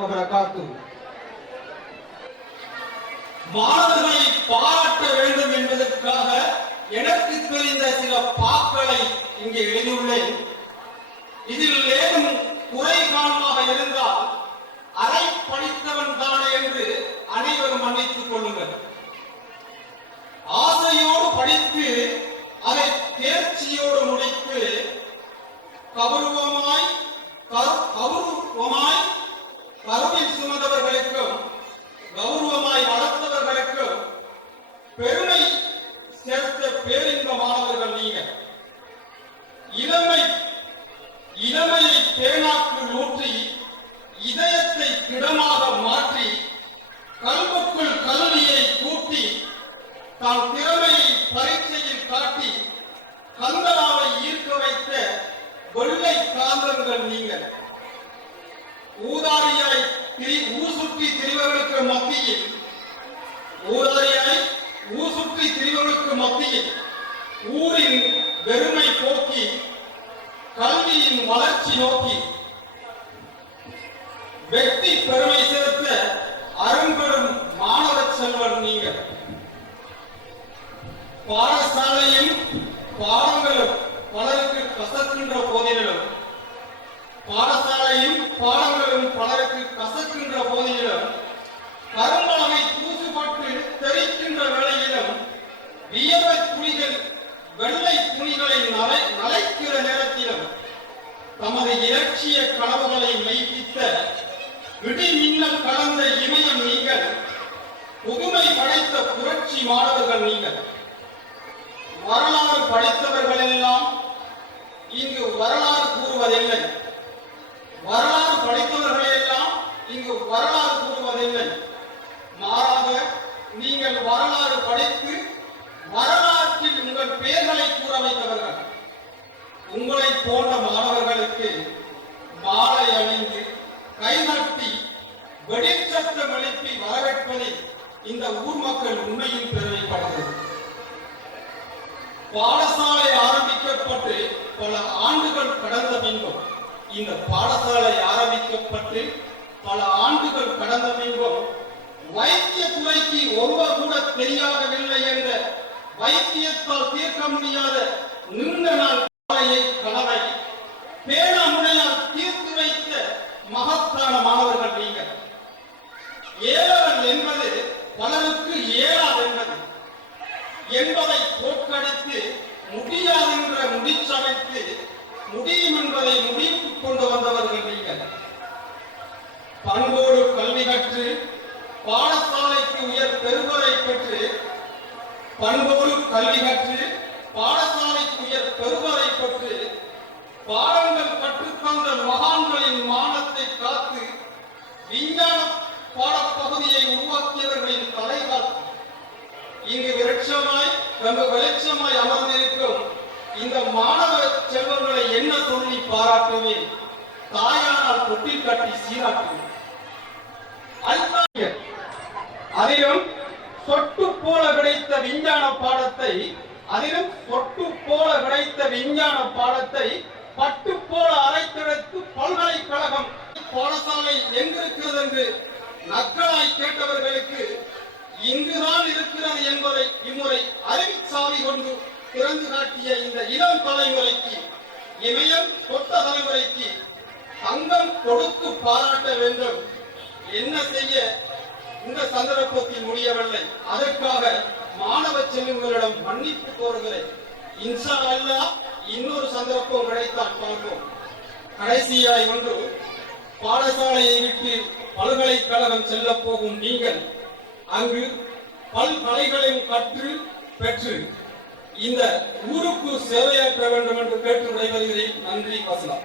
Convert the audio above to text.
வபரகாத்து மாணவர்களை பாராட்ட வேண்டும் என்பதற்காக எனக்கு தெரிந்த சில பாக்களை இங்கே எழுதியுள்ளேன். இதில் ஏதும் குறை காரணமாக இருந்தால் அரை படித்தவன் தானே என்று அனைவரும் மன்னித்துக் கொள்ளுங்கள். ஆசையோடு படித்து அதை தேர்ச்சியோடு முடித்து கவருவோம் வளர்ச்சி நோக்கி. வெற்றி பெருமை சேர்த்த அரும்பெரும் மாணவ செல்வன் நீங்க பாடசாலையும் பாடங்களும் பலருக்கு கசக்கின்ற போதிலும். பாடசாலையும் பாடங்களும் பலருக்கு கசக்கின்ற போதிலும். கரும்பலகை தூசுபட்டு தெரிக்கின்ற வேளையிலும் வியவை துணிகள் வெள்ளை துணிகளை நலை நலைக்கிற நேரம் தமது இலட்சிய கனவுகளை மெய்ப்பித்த விடி மின்னல் கலந்த இமயம் நீங்கள் புதுமை படைத்த புரட்சி மாணவர்கள் நீங்கள். வரலாறு படித்தவர்கள் எல்லாம் இங்கு வரலாறு கூறுவதில்லை. வரலாறு படித்தவர்கள் எல்லாம் இங்கு வரலாறு கூறுவதில்லை. மாறாக நீங்கள் வரலாறு படித்து வரலாற்றில் உங்கள் பெயர்களை கூற வைத்தவர்கள் உங்களை போன்ற மாணவர்களுக்கு மாலை அணிந்து கைநட்டி வெடிச்சத்தம் எழுப்பி வரவேற்பதில் இந்த ஊர் மக்கள் உண்மையில் பெருமைப்படுகிறது பாடசாலை ஆரம்பிக்கப்பட்டு பல ஆண்டுகள் கடந்த பின்பும் இந்த பாடசாலை ஆரம்பிக்கப்பட்டு பல ஆண்டுகள் கடந்த பின்பும் வைத்திய துறைக்கு ஒருவர் கூட தெரியாகவில்லை என்ற வைத்தியத்தால் தீர்க்க முடியாத நீண்ட நாள் பேணமுனையால் தீர்த்து வைத்த மகத்தான மாணவர்கள் நீங்கள். ஏழவன் என்பது பலருக்கு ஏழாது என்பது. என்பதை தோற்கடித்து முடியாது என்ற முடிச்சமைத்து முடியும் என்பதை முடிவுக்கு கொண்டு வந்தவர்கள் நீங்கள். பண்போடு கல்வி கற்று பாடசாலைக்கு உயர் பெருவரை பெற்று பண்போடு கல்வி கற்று பாடசாலைக்கு உயர் பெருவரை பெற்று பாடங்கள் கற்றுத்தந்த மகான்களின் மானத்தை காத்து விஞ்ஞான பாடப்பகுதியை உருவாக்கியவர்களின் தலைவர். இங்கு விரட்சமாய் ரொம்ப வெளிச்சமாய் அமர்ந்திருக்கும் இந்த மாணவ செல்வங்களை என்ன சொல்லி பாராட்டுவேன்? தாயானால் தொட்டில் கட்டி சீராட்டுவேன் அதிலும் சொட்டு போல கிடைத்த விஞ்ஞான பாடத்தை அதிலும் சொட்டு போல கிடைத்த விஞ்ஞான பாடத்தை பட்டு போல பல்கலைக்கழகம் பாடசாலை எங்கிருக்கிறது என்று நக்கலாய் கேட்டவர்களுக்கு இங்குதான் இருக்கிறது என்பதை இம்முறை அறிவிச்சாவி கொண்டு திறந்து காட்டிய இந்த இளம் தலைமுறைக்கு இமயம் தொட்ட தலைமுறைக்கு தங்கம் கொடுத்து பாராட்ட வேண்டும். என்ன செய்ய இந்த சந்தர்ப்பத்தில் முடியவில்லை. அதற்காக மாணவ செல்வங்களிடம் மன்னிப்பு கோருகிறேன். இன்சா அல்லாஹ் இன்னொரு சந்தர்ப்பம் கிடைத்தால் பார்ப்போம். கடைசியாய் ஒன்று பாடசாலையை விட்டு பல்கலைக்கழகம் செல்ல போகும் நீங்கள் அங்கு பல்கலைகளையும் கற்று பெற்று இந்த ஊருக்கு சேவையாற்ற வேண்டும் என்று கேட்டு விடைபெறுகிறேன். நன்றி வசலாம்